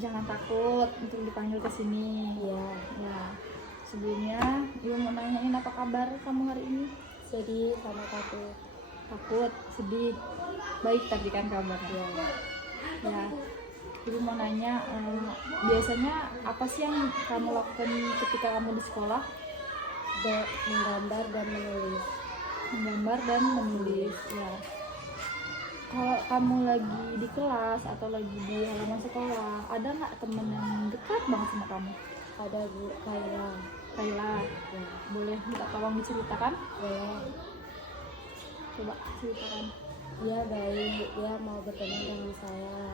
jangan takut untuk dipanggil ke sini. Iya. Ya, sebelumnya Ibu mau nanyain apa kabar kamu hari ini? Sedih sama takut. Takut, sedih, baik tapi kan kabarnya. Ya, Ibu mau nanya, biasanya apa sih yang kamu lakukan ketika kamu di sekolah? Menggambar dan menulis. Menggambar dan menulis. Ya. Kalau kamu lagi di kelas atau lagi di halaman sekolah, ada nggak temen yang dekat banget sama kamu? Ada Bu Kaila. Kayla, Ya. boleh minta tolong diceritakan? Boleh. Coba ceritakan. Dia baik, dia mau berteman dengan saya.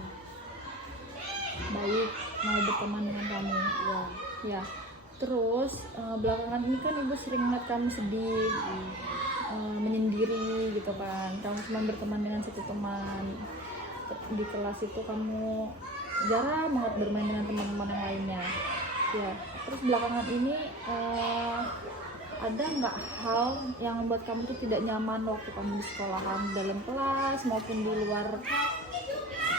Baik, mau berteman dengan kamu. Ya. Ya. Terus belakangan ini kan ibu sering ngeliat kamu sedih, menyendiri gitu kan. Kamu cuma berteman dengan satu teman. Di kelas itu kamu jarang banget bermain dengan teman-teman yang lainnya. Ya. Terus belakangan ini ada nggak hal yang membuat kamu tuh tidak nyaman waktu kamu di sekolahan, dalam kelas maupun di luar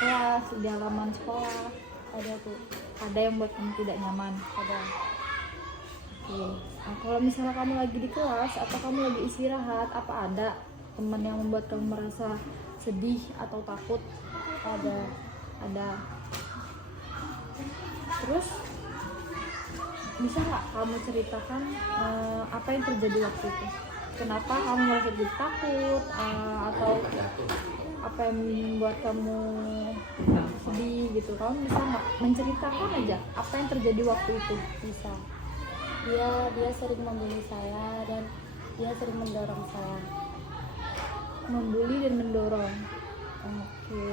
kelas, di halaman sekolah? Ada Bu. Ada yang membuat kamu tidak nyaman? Ada. Oke. Nah, kalau misalnya kamu lagi di kelas atau kamu lagi istirahat, apa ada teman yang membuat kamu merasa sedih atau takut? Ada. Ada. Terus bisa nggak kamu ceritakan apa yang terjadi waktu itu? Kenapa kamu merasa jadi takut, atau apa yang membuat kamu sedih gitu? Kamu bisa nggak menceritakan aja apa yang terjadi waktu itu? Bisa. Dia sering membuli saya dan dia sering mendorong saya. Membuli dan mendorong. Oke.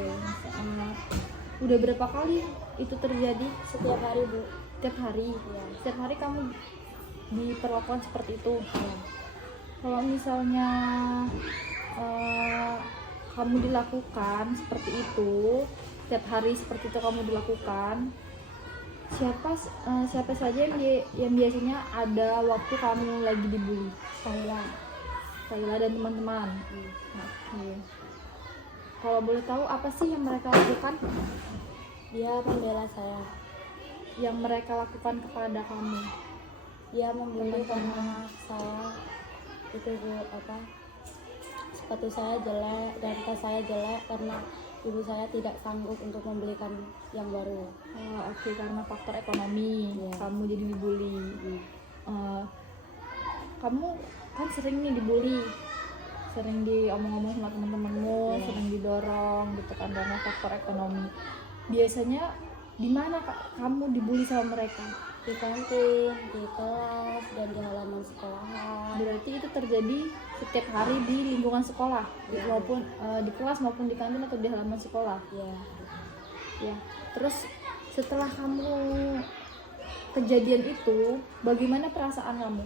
Udah berapa kali itu terjadi? Setiap hari Bu. Setiap hari? Ya. Setiap hari kamu diperlakukan seperti itu? Ya. Kalau misalnya kamu dilakukan seperti itu, setiap hari seperti itu kamu dilakukan, siapa saja yang biasanya ada waktu kamu lagi dibully? Kayla dan teman-teman. Oke. Kalau boleh tahu apa sih yang mereka lakukan? Dia membela saya. Yang mereka lakukan kepada kamu? Dia membuli karena saya itu Bu, sepatu saya jelek dan tas saya jelek karena ibu saya tidak sanggup untuk membelikan yang baru. Oke, karena faktor ekonomi. Iya. Kamu jadi dibully. Kamu kan sering nih dibully, sering diomong-omong sama teman-temanmu, Iya. sering didorong gitu kan karena faktor ekonomi. Biasanya di mana kamu dibully sama mereka? Di kantin, di kelas, dan di halaman sekolahan. Berarti itu terjadi setiap hari di lingkungan sekolah, Iya. maupun di kelas maupun di kantin atau di halaman sekolah. Ya. Ya. Terus setelah kamu kejadian itu, bagaimana perasaan kamu?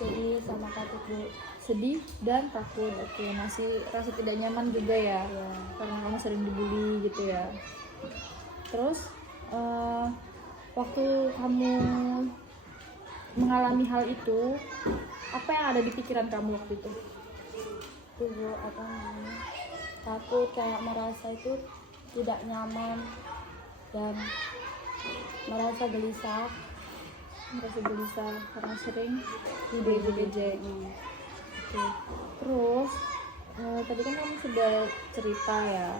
Sedih sama takut Bu. Sedih dan takut. Oke, masih rasa tidak nyaman juga ya, Ya. karena kamu sering dibully gitu ya. Terus waktu kamu mengalami hal itu, apa yang ada di pikiran kamu waktu itu? Itu Bu, takut, kayak merasa itu tidak nyaman dan merasa gelisah. Merasa gelisah karena sering diejek. Oke. Terus tadi kan kamu sudah cerita ya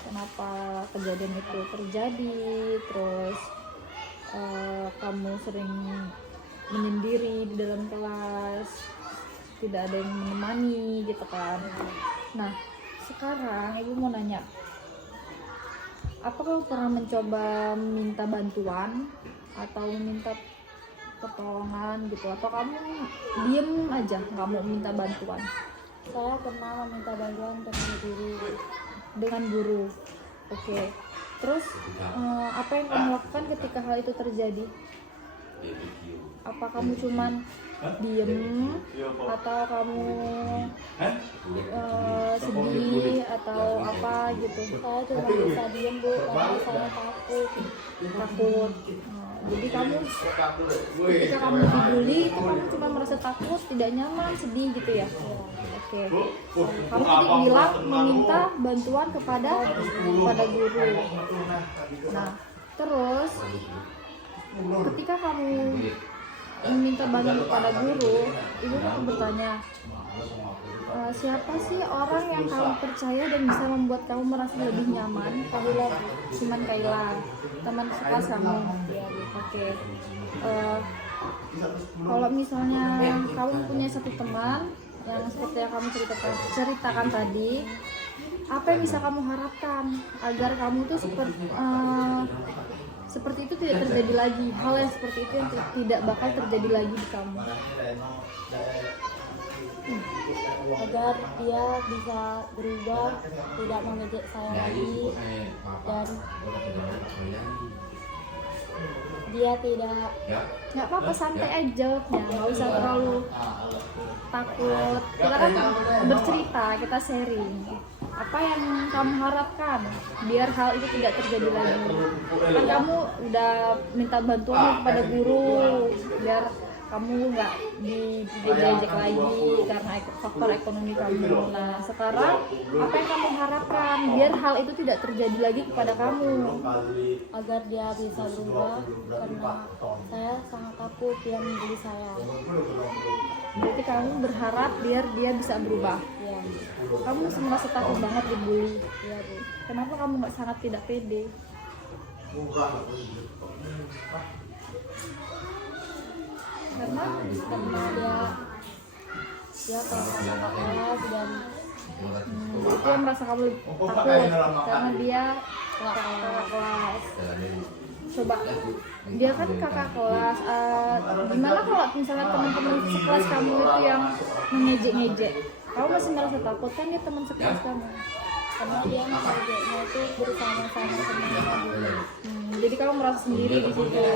kenapa kejadian itu terjadi, terus kamu sering menyendiri di dalam kelas, tidak ada yang menemani gitu kan. Nah, sekarang ibu mau nanya, apa kamu pernah mencoba minta bantuan atau minta pertolongan gitu, atau kamu diem aja nggak mau minta bantuan? Saya pernah meminta bantuan Dengan guru. Oke. Terus apa yang kamu lakukan ketika hal itu terjadi? Apa kamu cuman diem atau kamu sedih atau apa gitu? Saya cuma bisa diem Bu, karena saya Takut. Jadi kamu ketika kamu dibully itu kamu cuma merasa takut, tidak nyaman, sedih gitu ya? Oke. Kamu tadi bilang meminta bantuan kepada guru. Nah, Terus ketika kamu meminta bantuan kepada guru, ibu akan bertanya, siapa sih orang yang kamu percaya dan bisa membuat kamu merasa lebih nyaman? Kamu bilang cuman Kaila, teman sekelas kamu. Ya, oke. Kalau misalnya kamu punya satu teman yang seperti yang kamu ceritakan tadi, apa yang bisa kamu harapkan agar kamu tuh seperti itu tidak terjadi lagi, hal yang seperti itu yang tidak bakal terjadi lagi di kamu? Agar dia bisa berubah, tidak mengejek saya lagi, dan dia tidak. Nggak apa-apa, santai aja jawabnya, nggak usah terlalu takut. Kita kan bercerita, kita sharing apa yang kamu harapkan biar hal itu tidak terjadi lagi. Kan kamu udah minta bantuan kepada guru biar kamu nggak diejek lagi karena faktor ekonomi kamu. Nah sekarang apa yang kamu harapkan biar hal itu tidak terjadi lagi kepada kamu? Agar dia bisa berubah, karena saya sangat takut dia membuli saya. Berarti kamu berharap biar dia bisa berubah. Ya, Kamu masih merasa takut banget dibully. ya Bu. Kenapa kamu nggak sangat tidak pede? Karena dia kakak kelas dan itu yang merasa kamu takut karena dia kakak kelas. Coba dia kan kakak kelas. Gimana kalau misalnya teman-teman sekelas kamu itu yang mengejek-ngejek? Kamu masih merasa takut kan dia teman sekelas kamu? karena dia mengejeknya itu bersama-sama teman-teman dulu. Jadi kamu merasa sendiri di situ.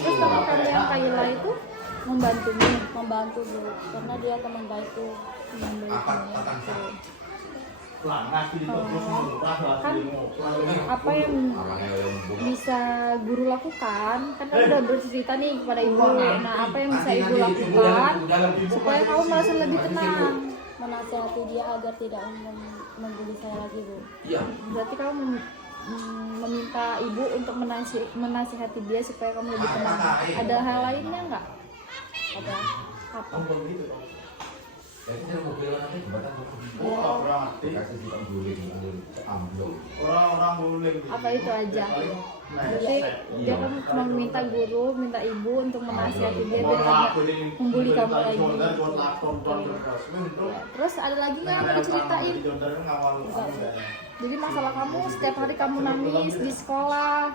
Terus teman kamu yang Kaila itu Membantu Bu, karena dia teman baikku. kan apa yang bisa guru lakukan, kan kamu udah bercerita nih kepada ibu. Nah apa yang bisa ibu lakukan supaya kamu merasa lebih tenang? Menasihati dia agar tidak membuli saya lagi Bu. Berarti kamu meminta ibu untuk menasihati dia supaya kamu lebih tenang. Ada hal lainnya nggak? Ada. Apa? Apa itu aja? Jadi dia kan cuma minta guru, minta ibu untuk menasihati dia biar tidak membuli kamu lagi. Terus ada lagi nggak yang mau diceritain? Jadi masalah kamu setiap hari kamu nangis di sekolah,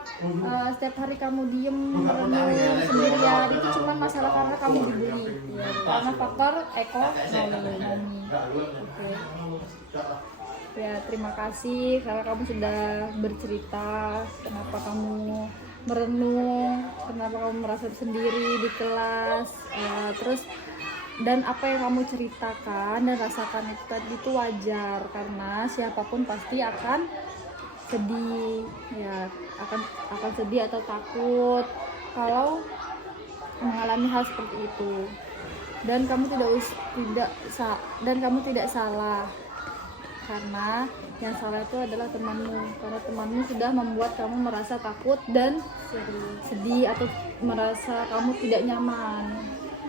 setiap hari kamu diem merenung sendirian, itu cuma masalah karena kamu dibully, karena faktor ekonomi. Oke. Ya terima kasih karena kamu sudah bercerita kenapa kamu merenung, kenapa kamu merasa sendiri di kelas, terus dan apa yang kamu ceritakan dan rasakan itu tadi itu wajar karena siapapun pasti akan sedih, ya akan sedih atau takut kalau mengalami hal seperti itu. Dan kamu tidak salah karena yang salah itu adalah temanmu, karena temanmu sudah membuat kamu merasa takut dan sedih atau merasa kamu tidak nyaman.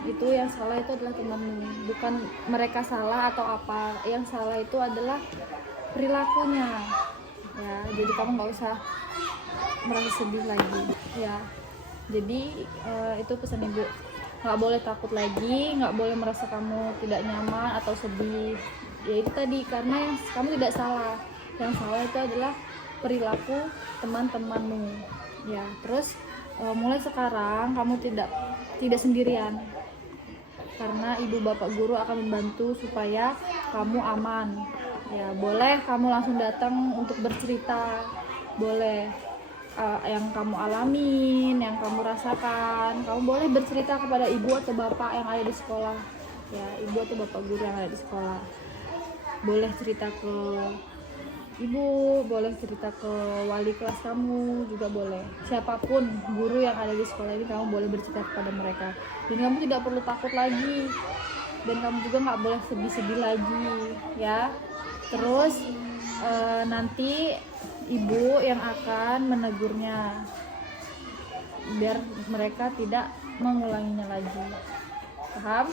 Itu yang salah itu adalah temanmu, bukan mereka salah atau apa. Yang salah itu adalah perilakunya, ya. Jadi kamu nggak usah merasa sedih lagi, ya. Jadi itu pesan ibu, nggak boleh takut lagi, nggak boleh merasa kamu tidak nyaman atau sedih. Ya itu tadi, karena yang kamu tidak salah, yang salah itu adalah perilaku teman-temanmu, ya. Terus mulai sekarang kamu tidak sendirian, karena ibu bapak guru akan membantu supaya kamu aman, ya. Boleh kamu langsung datang untuk bercerita, boleh yang kamu alamin, yang kamu rasakan, kamu boleh bercerita kepada ibu atau bapak yang ada di sekolah, ya. Ibu atau bapak guru yang ada di sekolah boleh cerita ke ibu, boleh cerita ke wali kelas kamu juga boleh. Siapapun guru yang ada di sekolah ini kamu boleh bercerita kepada mereka. Dan kamu tidak perlu takut lagi. Dan kamu juga nggak boleh sedih-sedih lagi, ya. Terus nanti ibu yang akan menegurnya biar mereka tidak mengulanginya lagi. Paham?